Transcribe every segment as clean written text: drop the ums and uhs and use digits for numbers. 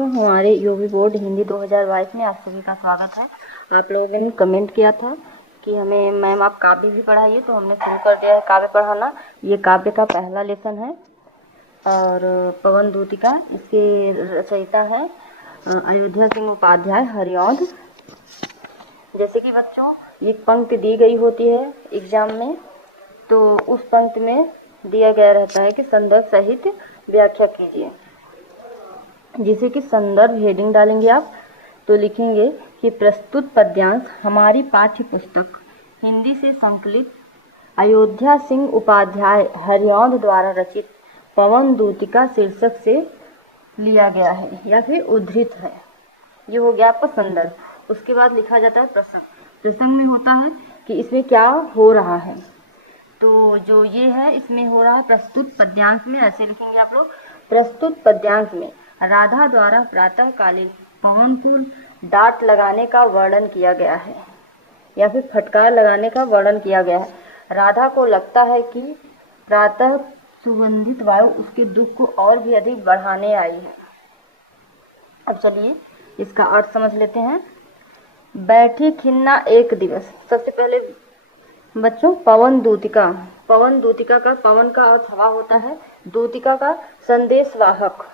बच्चों, हमारे UP board Hindi 2022 में आप सभी का स्वागत है। आप लोगों ने कमेंट किया था कि हमें मैम आप काव्य भी पढ़ाइए, तो हमने शुरू कर दिया है काव्य पढ़ाना। ये काव्य का पहला लेसन है और पवन दूतिका, इसके रचयिता है अयोध्या सिंह उपाध्याय हरिऔंध। जैसे कि बच्चों ये पंक्ति दी गई होती है एग्जाम में, तो उस पंक्ति में दिया गया रहता है कि संदर्भ सहित व्याख्या कीजिए। जिसे कि संदर्भ हेडिंग डालेंगे आप, तो लिखेंगे कि प्रस्तुत पद्यांश हमारी पाठ्य पुस्तक हिंदी से संकलित अयोध्या सिंह उपाध्याय हरिऔंध द्वारा रचित पवन दूतिका शीर्षक से लिया गया है या फिर उद्धृत है। ये हो गया आपका संदर्भ। उसके बाद लिखा जाता है प्रसंग। प्रसंग में होता है कि इसमें क्या हो रहा है। तो जो ये है इसमें हो रहा है प्रस्तुत पद्यांश में, ऐसे लिखेंगे आप लोग। प्रस्तुत पद्यांश में राधा द्वारा प्रातःकालीन पवन को डांट लगाने का वर्णन किया गया है या फिर फटकार लगाने का वर्णन किया गया है। राधा को लगता है कि प्रातः सुगंधित वायु उसके दुख को और भी अधिक बढ़ाने आई है। अब चलिए इसका अर्थ समझ लेते हैं। बैठी खिन्ना एक दिवस। सबसे पहले बच्चों पवन दूतिका, पवन दूतिका का पवन का अर्थ हवा होता है, दूतिका का संदेशवाहक।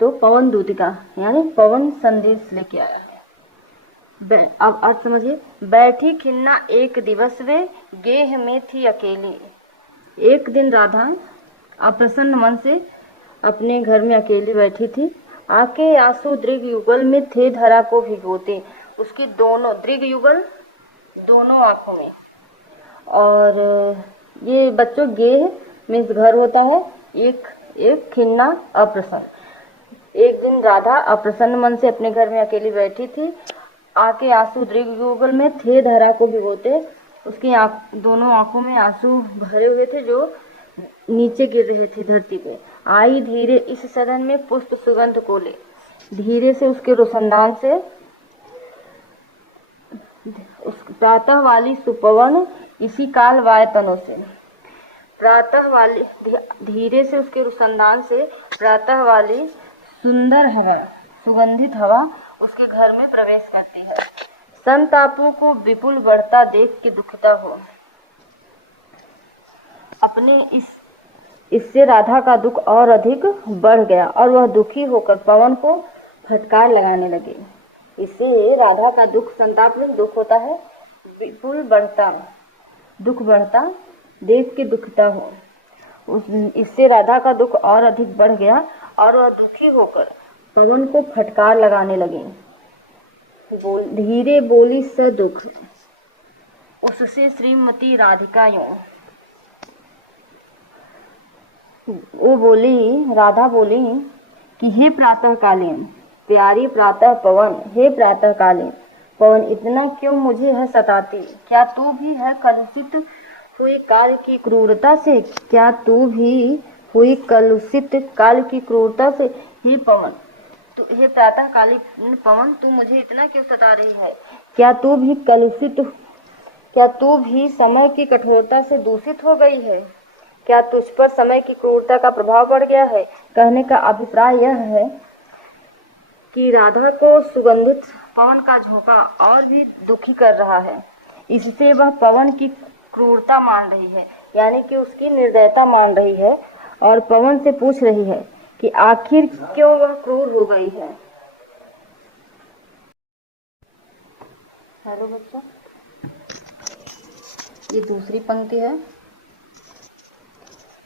तो पवन दूतिका यानी पवन संदेश लेके आया है। अब अर्थ समझिए। बैठी खिन्ना एक दिवस वे गेह में थी अकेली। एक दिन राधा अप्रसन्न मन से अपने घर में अकेली बैठी थी। आके आंसू दृग युगल में थे धरा को भिगोते। उसकी दोनों दृग युगल दोनों आंखों में। और ये बच्चों गेह मीन्स घर होता है, एक खिन्ना अप्रसन्न। एक दिन राधा अप्रसन्न मन से अपने घर में अकेली बैठी थी। आके आंसू दृग युगल में थे धरा को भिगोते। उसकी दोनों आंखों में आंसू भरे हुए थे जो नीचे गिर रहे थे धरती पे। आई धीरे इस सदन में पुष्प सुगंध को ले। धीरे से उसके रोशनदान से उस प्रातः वाली सुपवन इसी काल वायतनों से। प्रातः वाली धीरे से उसके रोशनदान से प्रातः वाली सुंदर हवा, सुगंधित हवा उसके घर में प्रवेश करती है। संतापों को विपुल बढ़ता देख के दुखिता हो। अपने इससे राधा का दुख और अधिक बढ़ गया और वह दुखी होकर पवन को फटकार लगाने लगे। इससे राधा का दुख, संताप में दुख होता है, विपुल बढ़ता, दुख बढ़ता देख के दुखिता हो। इससे राधा का दुख और अधिक बढ़ गया और वह दुखी होकर पवन को फटकार लगाने लगे। धीरे बोली स दुख। उससे श्रीमती राधिका यूं, वो बोली, राधा बोली कि हे प्रातःकालीन प्यारी प्रातः पवन, हे प्रातःकालीन पवन इतना क्यों मुझे है सताती? क्या तू भी है कलुषित हुई काल की क्रूरता से? क्या तू भी हुई कलुषित काल की क्रूरता से? हे पवन, तो हे प्रातःकालीन पवन, तू मुझे इतना क्यों सता रही है? क्या तू भी कलुषित, क्या तू भी समय की कठोरता से दूषित हो गई है? क्या तुझ पर समय की क्रूरता का प्रभाव पड़ गया है? कहने का अभिप्राय यह है कि राधा को सुगंधित पवन का झोंका और भी दुखी कर रहा है। इससे वह पवन की क्रूरता मान रही है, यानी कि उसकी निर्दयता मान रही है और पवन से पूछ रही है कि आखिर क्यों वह क्रूर हो गई है। हेलो बच्चों, ये दूसरी पंक्ति है।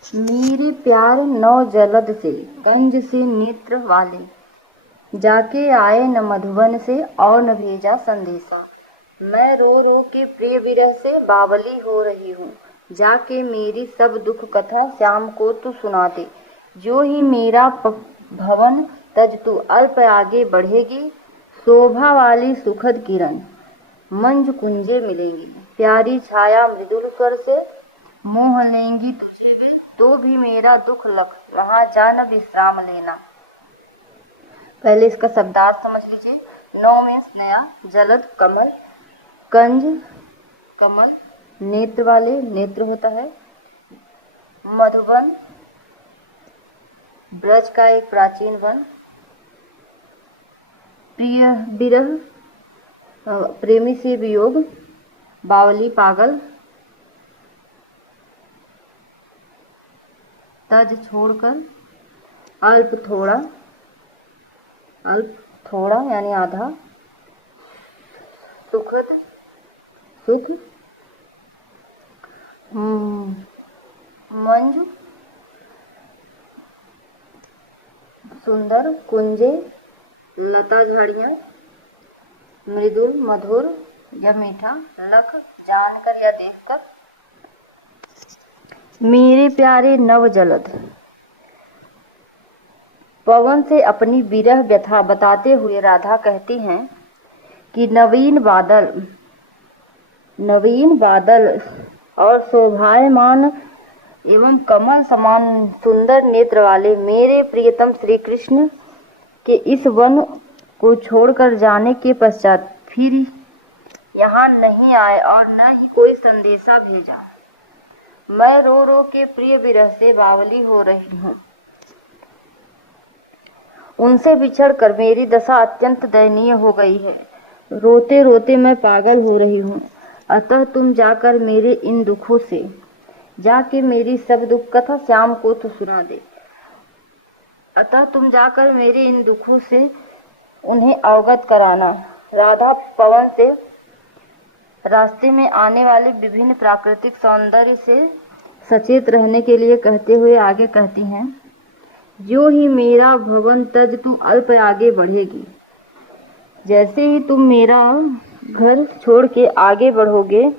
मेरे प्यार नौ जलद से कंज से नेत्र वाले, जाके आए न मधुबन से और न भेजा संदेशा। मैं रो रो के प्रिय विरह से बावली हो रही हूँ। जाके मेरी सब दुख कथा श्याम को तू सुना दे। जो ही मेरा भवन तज तू अल्प आगे बढ़ेगी, शोभा वाली सुखद किरण मंज कुंजे मिलेंगी। प्यारी छाया मृदुल स्वर से मोह लेंगी तुझे तो भी मेरा दुख लख वहाँ जान विश्राम लेना। पहले इसका शब्दार्थ समझ लीजिए। नौ में नया, जलद कमल, कंज कमल, नेत्र वाले नेत्र होता है, मधुबन ब्रज का एक प्राचीन वन, प्रिय विरह, प्रेमी से वियोग, बावली पागल, तज छोड़कर, अल्प थोड़ा यानी आधा, सुखद सुख, मंजू सुंदर, कुंजे लता झाड़ियाँ, मृदुल मधुर या मीठा, लख जानकर या देखकर, मेरे प्यारे नव जलद। पवन से अपनी विरह व्यथा बताते हुए राधा कहती हैं कि नवीन बादल और शोभायमान एवं कमल समान सुंदर नेत्र वाले मेरे प्रियतम श्री कृष्ण के इस वन को छोड़कर जाने के पश्चात फिर यहाँ नहीं आए और न ही कोई संदेशा भेजा। मैं रो रो के प्रिय विरह से बावली हो रही हूँ। उनसे बिछड़कर मेरी दशा अत्यंत दयनीय हो गई है। रोते रोते मैं पागल हो रही हूँ। अतः तुम जाकर मेरे इन दुखों से जाके मेरी सब दुख कथा श्याम को तो सुना दे। अतः तुम जाकर मेरे इन दुखों से उन्हें अवगत कराना। राधा पवन से रास्ते में आने वाले विभिन्न प्राकृतिक सौंदर्य से सचेत रहने के लिए कहते हुए आगे कहती हैं, जो ही मेरा भवन तज तुम अल्प आगे बढ़ेगी, जैसे ही तुम मेरा घर छोड़ के आगे बढ़ोगे,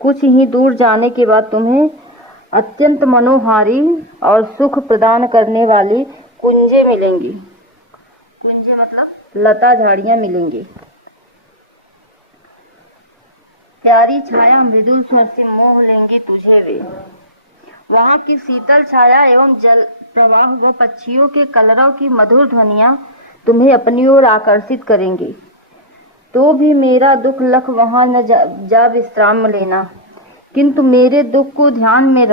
कुछ ही दूर जाने के बाद तुम्हें अत्यंत मनोहारी और सुख प्रदान करने वाली कुंजे मिलेंगी। कुंजे मतलब लता झाड़ियां मिलेंगी। प्यारी छाया मृदुल स्वर से मोह लेंगे तुझे वे। वहां की शीतल छाया एवं जल प्रवाह व पक्षियों के कलरव की मधुर ध्वनियां तुम्हें अपनी ओर आकर्षित करेंगी। तो भी मेरा दुख लख वहां न जा विश्राम लेना, किंतु मेरे दुख को ध्यान में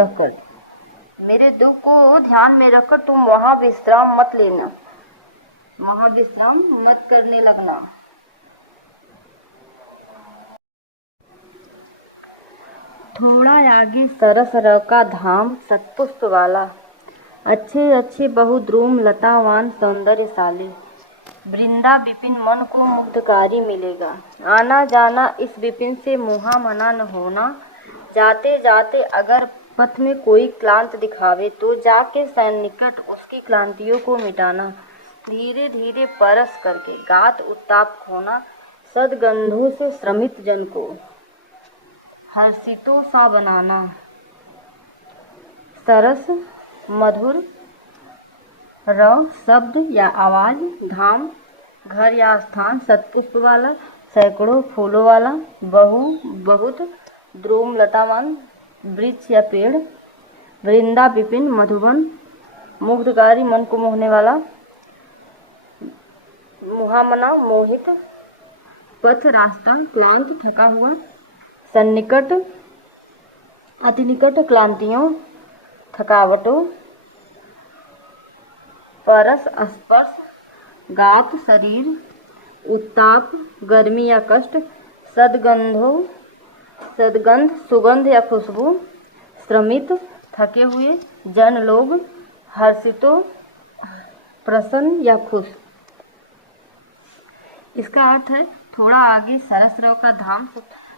रखकर तुम वहां विश्राम मत लेना, वहां विश्राम मत करने लगना। थोड़ा आगे सरसर का धाम सतपुष्प वाला, अच्छे अच्छे बहुद्रुम लतावान सौंदर्यशाली, वृंदा विपिन मन को मुग्धकारी मिलेगा। आना जाना इस विपिन से मुहा मना न होना। जाते जाते अगर पथ में कोई क्लांत दिखावे तो जाके सन्निकट उसकी क्लांतियों को मिटाना। धीरे धीरे परस करके गात उत्ताप खोना। सदगंधों से श्रमित जन को हर्षितों सा बनाना। सरस मधुर, रव शब्द या आवाज, धाम घर या स्थान, सतपुष्प वाला सैकड़ों फूलों वाला, बहुत द्रुम लतावान वृक्ष या पेड़, वृंदा विपिन मधुबन, मुग्धकारी मन को मोहने वाला, मुहामना मोहित, पथ रास्ता क्लांत थका हुआ, सन्निकट अति निकट क्लांतियों थकावटों, परस स्पर्श, गात शरीर, उत्ताप गर्मी या कष्ट, सदगंध सुगंध या खुशबू, श्रमित थके हुए जन लोग, हर्षितों प्रसन्न या खुश। इसका अर्थ है थोड़ा आगे सरसरव का धाम।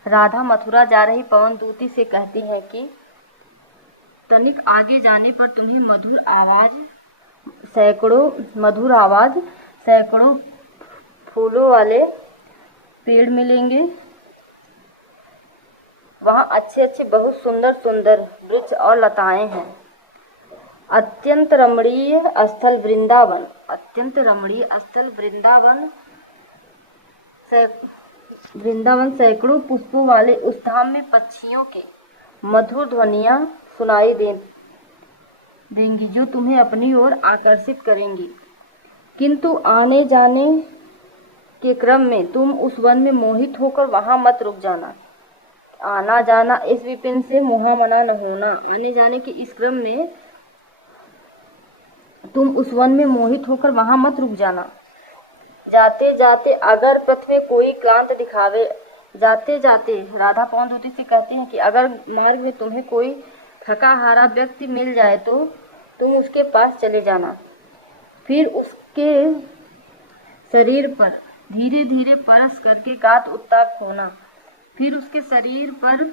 राधा मथुरा जा रही पवन दूती से कहती है कि तनिक आगे जाने पर तुम्हें मधुर आवाज सैकड़ों फूलों वाले पेड़ मिलेंगे। वहाँ अच्छे अच्छे बहुत सुंदर सुंदर वृक्ष और लताएं हैं। अत्यंत रमणीय स्थल वृंदावन सैकड़ों पुष्पों वाले उस धाम में पक्षियों के मधुर ध्वनियां सुनाई देंगी जो तुम्हें अपनी ओर आकर्षित करेंगी। किंतु आने जाने के क्रम में तुम उस वन में मोहित होकर वहां मत रुक जाना। आना जाना इस विपिन से मुहामना न होना। आने जाने के इस क्रम में तुम उस वन में मोहित होकर वहां मत रुक जाना। जाते जाते अगर पथ में कोई क्लांत दिखावे, जाते जाते राधा पवन ज्योति से कहते हैं कि अगर मार्ग में तुम्हें कोई थका हारा व्यक्ति मिल जाए तो तुम उसके पास चले जाना, फिर उसके शरीर पर धीरे धीरे परस करके गात उत्ताप होना, फिर उसके शरीर पर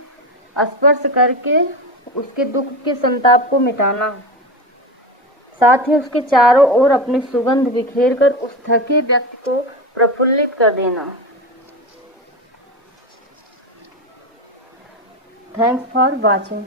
स्पर्श करके उसके दुख के संताप को मिटाना, साथ ही उसके चारों ओर अपनी सुगंध बिखेर कर उस थके व्यक्ति को प्रफुल्लित कर देना। Thanks for watching.